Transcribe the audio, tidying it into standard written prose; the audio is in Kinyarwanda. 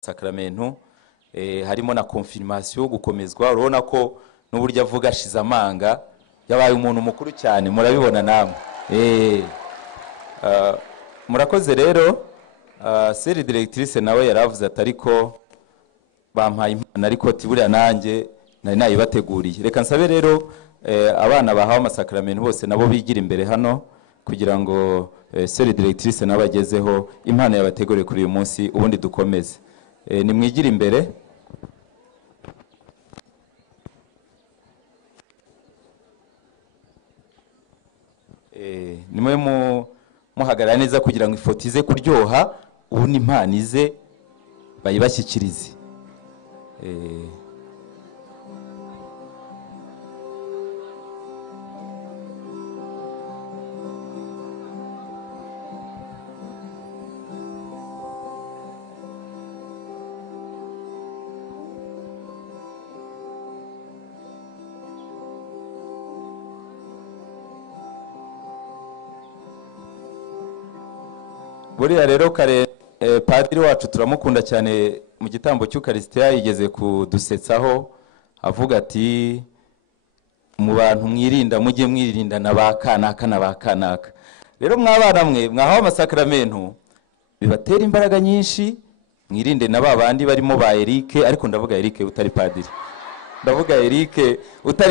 Sacramento harimo na confirmation gukomezwa urabona ko n'uburyo avuga ashize amanga yabaye umuntu mukuru cyane murabibona namwe murakoze rero seri directrice nawe yaravuze atariko bampaye impano ariko tiburiya nanjye nari nayibateguriye reka nsabe rero abana bahawe amasakramento bose nabo bigira imbere hano kugira ngo seri directrice nabagezeho impano yabateguriye kuri uyu munsi ubundi dukomeze ni mwigira imbere nimwe muhagarara neza kugira ngo ifoto ize kuryoha ubundi impano ize bayibashyikirize buriya rero kare padiri wacu turamukunda cyane mu gitambo cy'Ukarisitiya yigeze kudusetsaho avuga ati mu bantu mwirinda mujye mwirinda nabakanaka nabakanaka rero mwabana mwe mwahawe amasakramento bibatera imbaraga nyinshi mwirinde nababandi barimo ba Eric ariko ndavuga Eric utari padiri ndavuga Eric utari